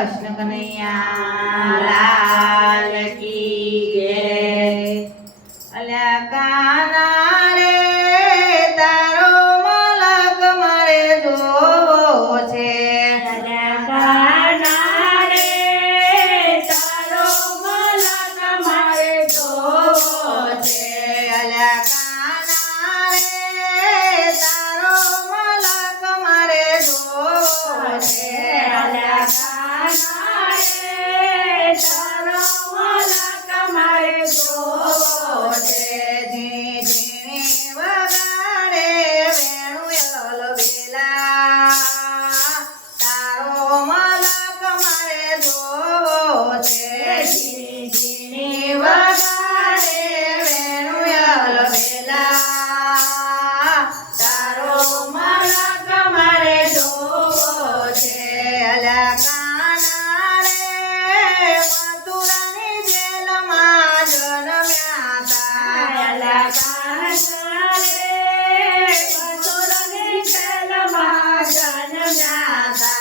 कृष्ण कन्हैया लाल की जय। अल्या काना रे तारो मलक मारे जोवो छे। अल्या काना रे तारो मलक मारे जोवो छे। अल्या काना रे तारो मलक मारे जोवो छे। अल्या तारो मलक मारे जोवो छे। झीणी झीणी वगाड़े वेणुयल बेला तारो मलक मारे जोवो छे। झीणी झीणी वगाड़े वेणुयल बेला तारो मलक मारे जोवो छे। अल्या काना रे मथुरानी जेलमां जन्म्या ता। अल्या काना रे मथुरानी जेलमां जन्म्या ता।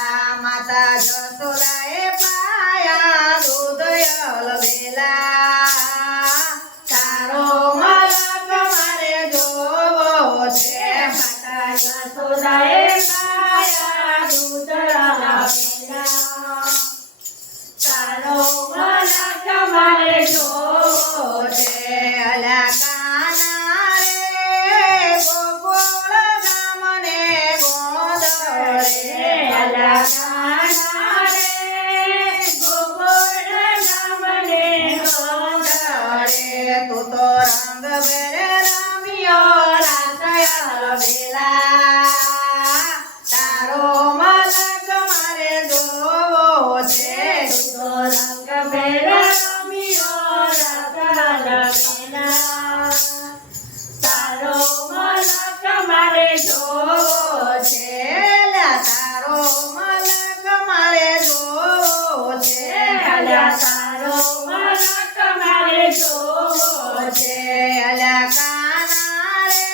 माता जसोदाए पाया दूधयल बेला तारो मलक मारे जोवो छे। माता यशोदाए पाया दूधला बेला तारो मलक मारे जोवो छे। अल्या काना रे गोकुळ गामने गोंधळे। अल्या काना रे गोकुळ गामने गोंधळे। तू तो रंग बेरे रमियो रातयल बेला तारो मलक मारे जोवो छे। तो रंग बेरा रमियो रातल बेला तारो मलक मारे जोवो छे। तारो मलक मारे जोवो छे। अल्या तारो मलक मारे जोवो छे। अल्या काना रे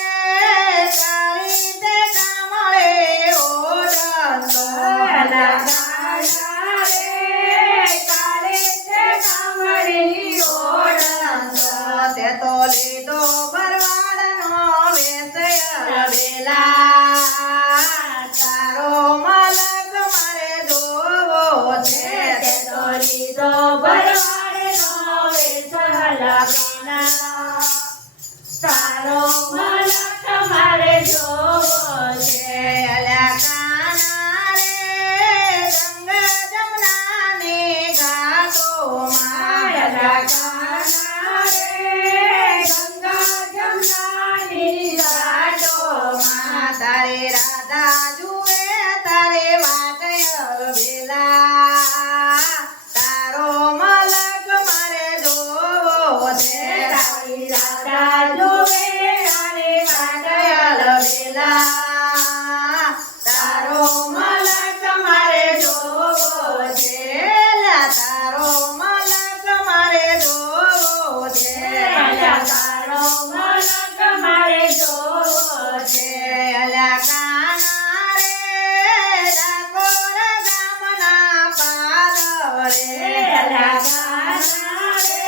काळी ते कामळे ओढतो। अल्या काना रे काळे ते कामळी ओढतो। ते तो લીધો ભરવાડનો વેસયલ બેલા તારો મલક મારે જોવો છે। તે તો લીધો ભરવાડનો વેસલ બેલા તારો મલક મારે જોવો છે। અલ્યા કાના રે ગંગા જમનાની ઘાટોમાં। અલ્યા કાના રે ગંગા જમનાની ઘાટોમાં। તારે રાધા જુએ તારે વાટયલ બેલા તારો મલક મારે જોવો છે। તારી રાધા જોવે તારે વાટયલ બેલા તારો મલક મારે જોવો છે। તારો મલક મારે જોવો છે। અલ્યા તારો મલક મારે જોવો છે। અલ્યા કાના રે ડાકોર ગામના પાદરે। અલ્યા કાના રે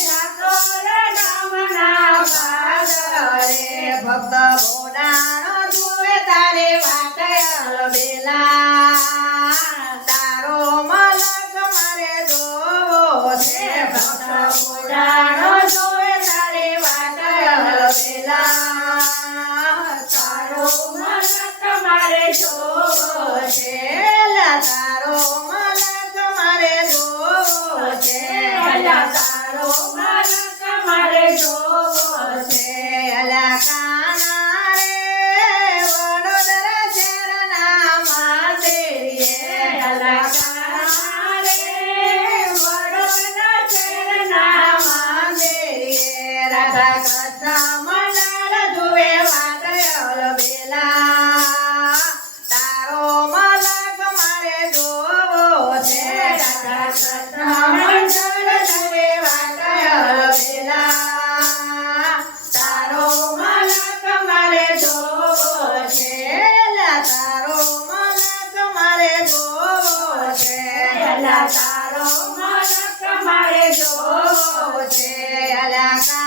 ડાકોર ગામના પાદરે। ભક્ત બોડાણો જુએ તારે વાટયલ બેલા તારો મલક મારે જોવો છે। ભક્ત બોડાણો જોવે તારે વાટયલ બેલા તારો મલક મારે જોવો છે। તારો મલક મારે જોવો છે। અલ્યા તારો મલક મારે જોવો છે। અલ્યા કાના રે વડોદરા શહેરના માતેરીએ। અલ્યા કાના રે વડોદરા શહેરના માતેરીએ રાધા કૃષ્ણ મંડળ જુએ વાટયલ બેલા તારો મલક મારે જોવો છે। રાધા કૃષ્ણ મંડળ જુએ વાટયલ બેલા તારો મલક મારે જોવો છે। તારો મલક મારે જોવો છે। અલા તારો મલક મારે જોવો છે અલા